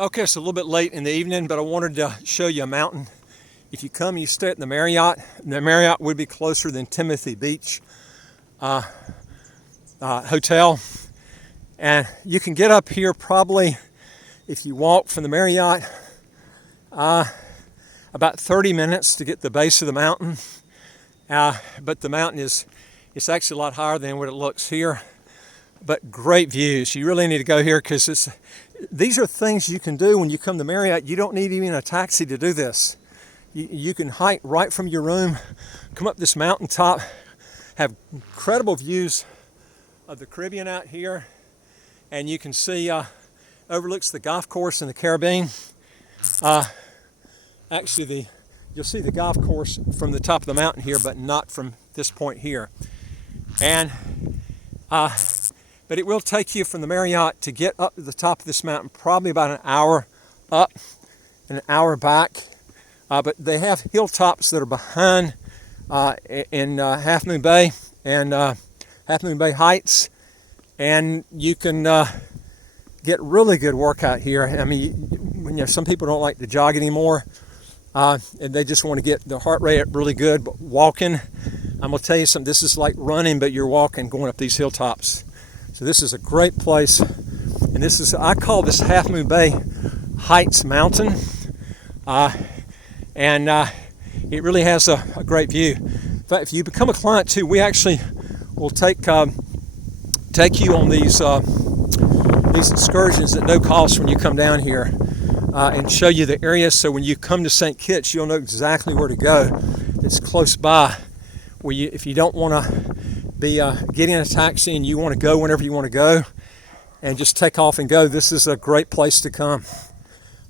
Okay, it's a little bit late in the evening, but I wanted to show you a mountain. If you come, you stay at the Marriott. The Marriott would be closer than Timothy Beach Hotel. And you can get up here probably, if you walk from the Marriott, about 30 minutes to get to the base of the mountain. But the mountain it's actually a lot higher than what it looks here. But great views. You really need to go here because these are things you can do when you come to Marriott. You don't need even a taxi to do this. You can hike right from your room, come up this mountaintop, have incredible views of the Caribbean out here, and you can see overlooks the golf course in the Caribbean. Actually, you'll see the golf course from the top of the mountain here, but not from this point here. And but it will take you from the Marriott to get up to the top of this mountain, probably about an hour up and an hour back. But they have hilltops that are behind in Halfmoon Bay and Halfmoon Bay Heights, and you can get really good workout here. I mean, some people don't like to jog anymore, and they just want to get the heart rate up really good. But walking, I'm gonna tell you something. This is like running, but you're walking, going up these hilltops. So this is a great place, and I call this Halfmoon Bay Heights Mountain, and it really has a great view. In fact, if you become a client too, we actually will take you on these excursions at no cost when you come down here, and show you the area. So when you come to St. Kitts, you'll know exactly where to go. It's close by. If you don't want to be getting a taxi and you want to go whenever you want to go and just take off and go, this is a great place to come.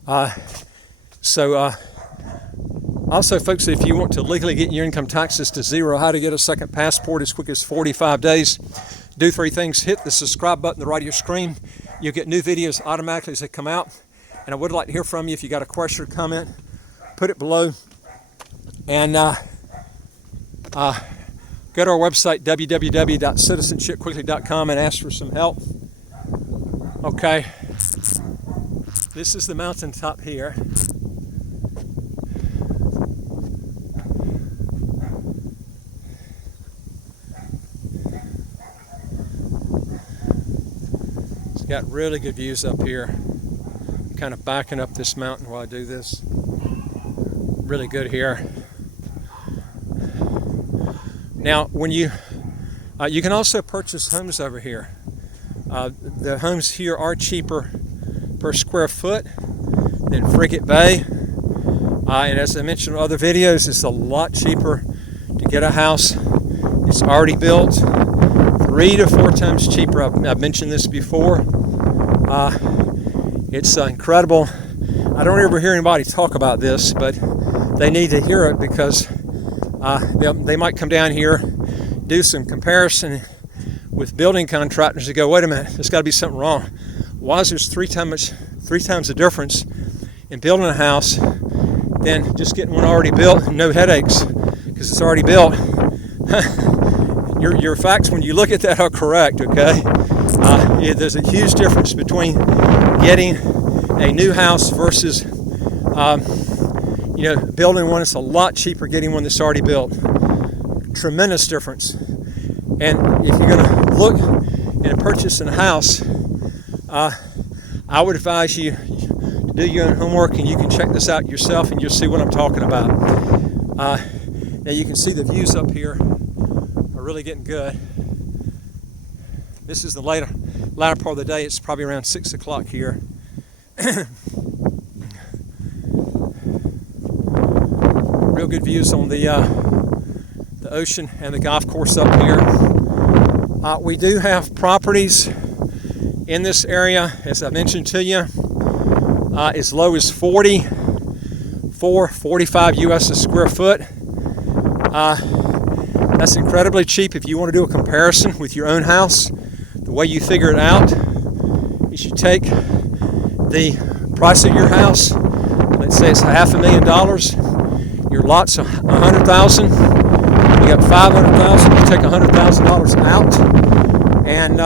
Also, folks, if you want to legally get your income taxes to zero, how to get a second passport as quick as 45 days, do 3 things. Hit the subscribe button on the right of your screen. You'll get new videos automatically as they come out. And I would like to hear from you. If you got a question or comment, put it below. And go to our website, www.citizenshipquickly.com, and ask for some help. Okay, this is the mountaintop here. It's got really good views up here. I'm kind of backing up this mountain while I do this. Really good here. Now, when you can also purchase homes over here. The homes here are cheaper per square foot than Frigate Bay. And as I mentioned in other videos, it's a lot cheaper to get a house. It's already built, 3 to 4 times cheaper. I've mentioned this before. It's incredible. I don't ever hear anybody talk about this, but they need to hear it because they might come down here, do some comparison with building contractors and go, wait a minute, there's got to be something wrong. Why is there 3 times the difference in building a house than just getting one already built and no headaches because it's already built? Your facts when you look at that are correct, okay? There's a huge difference between getting a new house versus building one. It's a lot cheaper getting one that's already built. Tremendous difference. And if you're going to look and purchase a house, I would advise you to do your own homework, and you can check this out yourself and you'll see what I'm talking about. Now you can see the views up here are really getting good. This is the latter part of the day. It's probably around 6 o'clock here. Real good views on the ocean and the golf course up here. We do have properties in this area, as I mentioned to you, as low as 45 US a square foot. That's incredibly cheap. If you want to do a comparison with your own house, the way you figure it out is you take the price of your house, let's say it's $500,000, your lot's $100,000, you got $500,000, you take $100,000 out, and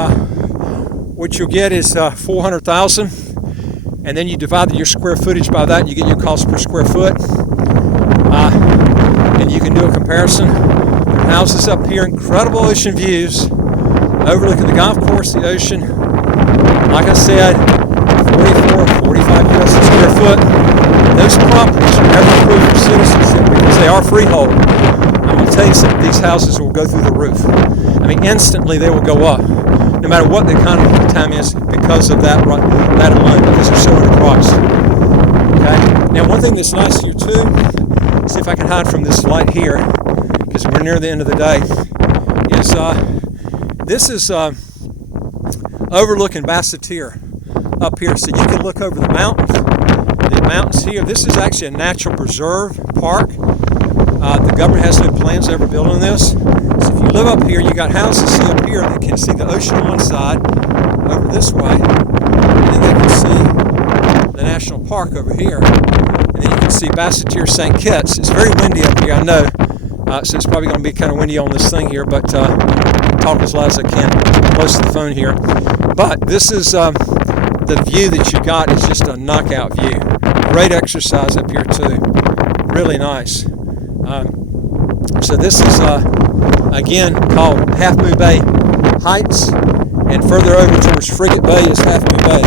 what you'll get is $400,000. and then you divide your square footage by that, and you get your cost per square foot. And you can do a comparison. Houses up here, incredible ocean views, overlooking the golf course, the ocean. Like I said, 44, 45 US a square foot. Those properties are never approved for citizens because they are freehold. I'm going to tell you something, these houses will go through the roof. I mean, instantly they will go up, no matter what the economy at the time is, because of that alone, because they're so underpriced. Okay? Now, one thing that's nice here too, see if I can hide from this light here, because we're near the end of the day, is this is overlooking Basseterre up here, so you can look over the mountains. The mountains here, this is actually a natural preserve park. The government has no plans ever building this. So if you live up here, you got houses see up here that can see the ocean on one side, over this way, and then they can see the national park over here, and then you can see Basseterre St. Kitts. It's very windy up here, I know, so it's probably going to be kind of windy on this thing here, but talk as loud as I can close to the phone here. But this is the view that you got is just a knockout view. Great exercise up here too, really nice. So this is again called Halfmoon Bay Heights, and further over towards Frigate Bay is Halfmoon Bay.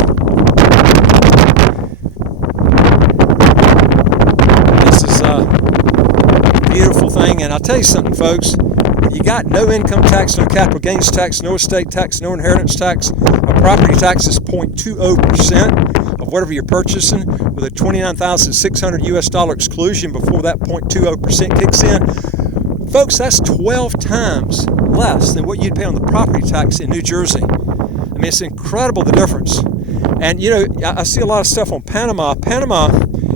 This is a beautiful thing, and I'll tell you something, folks. You got no income tax, no capital gains tax, no estate tax, no inheritance tax. A property tax is 0.20% of whatever you're purchasing, with a $29,600 US exclusion before that 0.20% kicks in. Folks, that's 12 times less than what you'd pay on the property tax in New Jersey. I mean, it's incredible, the difference. And you know, I see a lot of stuff on Panama. Panama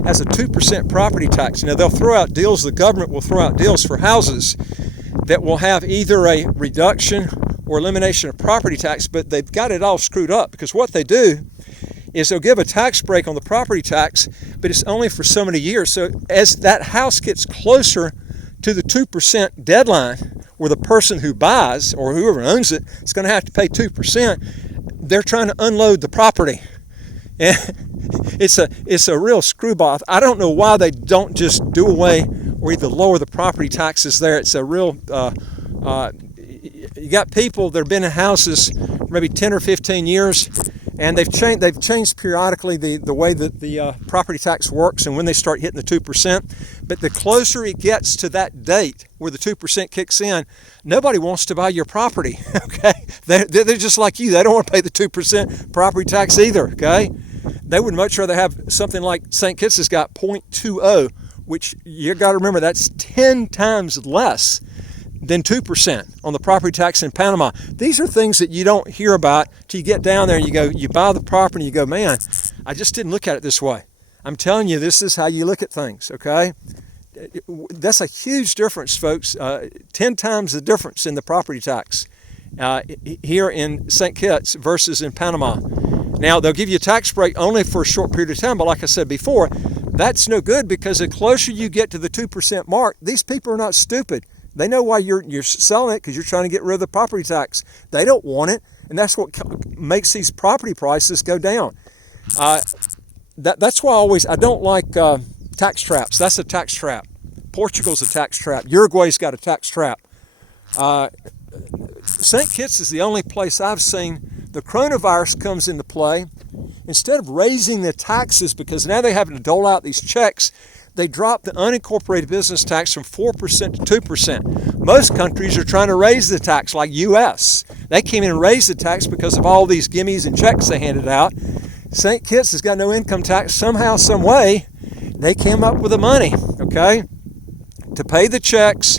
has a 2% property tax. You know, they'll throw out deals, the government will throw out deals for houses that will have either a reduction or elimination of property tax, but they've got it all screwed up, because what they do is they'll give a tax break on the property tax, but it's only for so many years. So as that house gets closer to the 2% deadline, where the person who buys or whoever owns it is going to have to pay 2%, they're trying to unload the property. And it's a real screwball. I don't know why they don't just do away or either lower the property taxes there. It's a real, you got people that have been in houses maybe 10 or 15 years, and they've changed periodically the way that the property tax works and when they start hitting the 2%. But the closer it gets to that date where the 2% kicks in, nobody wants to buy your property, okay? They're just like you. They don't want to pay the 2% property tax either, okay? They would much rather have something like St. Kitts has got 0.20, which you got to remember that's 10 times less than 2% on the property tax in Panama. These are things that you don't hear about till you get down there and you go, you buy the property and you go, man, I just didn't look at it this way. I'm telling you, this is how you look at things, okay? That's a huge difference, folks. 10 times the difference in the property tax here in St. Kitts versus in Panama. Now, they'll give you a tax break only for a short period of time, but like I said before, that's no good, because the closer you get to the 2% mark, these people are not stupid. They know why you're selling it, because you're trying to get rid of the property tax. They don't want it, and that's what makes these property prices go down. That's why I don't like tax traps. That's a tax trap. Portugal's a tax trap. Uruguay's got a tax trap. St. Kitts is the only place I've seen the coronavirus comes into play. Instead of raising the taxes, because now they're having to dole out these checks, they dropped the unincorporated business tax from 4% to 2%. Most countries are trying to raise the tax, like U.S. They came in and raised the tax because of all these gimmies and checks they handed out. St. Kitts has got no income tax. Somehow, some way, they came up with the money, okay, to pay the checks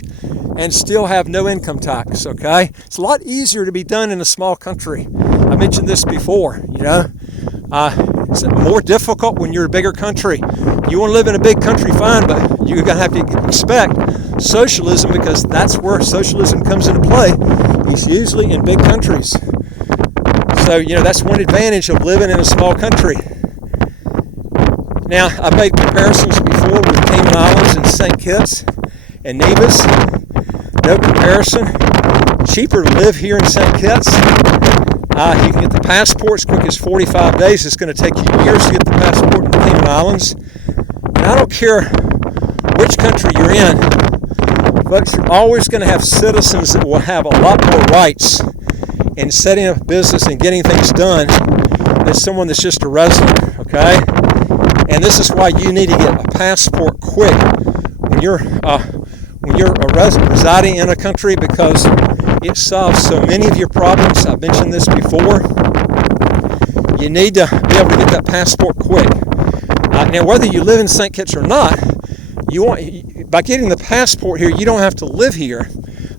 and still have no income tax, okay? It's a lot easier to be done in a small country. I mentioned this before, you know. It's more difficult when you're a bigger country. You want to live in a big country, fine, but you're going to have to expect socialism, because that's where socialism comes into play. It's usually in big countries. So, you know, that's one advantage of living in a small country. Now, I've made comparisons before with Cayman Islands and St. Kitts and Nevis. No comparison. Cheaper to live here in St. Kitts You can get the passport as quick as 45 days. It's going to take you years to get the passport in the Cayman Islands. And I don't care which country you're in, but you're always going to have citizens that will have a lot more rights in setting up a business and getting things done than someone that's just a resident, okay? And this is why you need to get a passport quick when you're a resident residing in a country, because it solves so many of your problems. I've mentioned this before. You need to be able to get that passport quick. Now, whether you live in St. Kitts or not, by getting the passport here, you don't have to live here.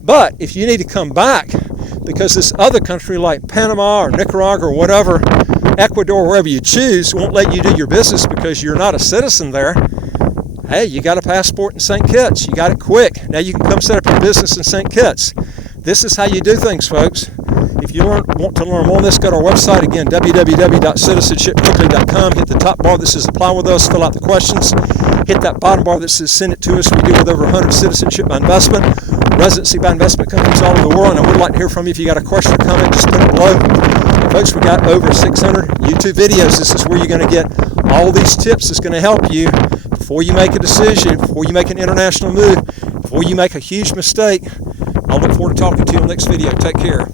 But if you need to come back because this other country like Panama or Nicaragua or whatever, Ecuador, wherever you choose, won't let you do your business because you're not a citizen there, hey, you got a passport in St. Kitts. You got it quick. Now you can come set up your business in St. Kitts. This is how you do things, folks. If you want to learn more on this, go to our website again, www.citizenshipquickly.com. Hit the top bar that says apply with us, fill out the questions. Hit that bottom bar that says send it to us. We deal with over 100 citizenship by investment, residency by investment companies all over the world, and I would like to hear from you. If you got a question or comment, just put it below. Folks, we got over 600 YouTube videos. This is where you're going to get all these tips that's going to help you before you make a decision, before you make an international move, before you make a huge mistake. I'll look forward to talking to you in the next video. Take care.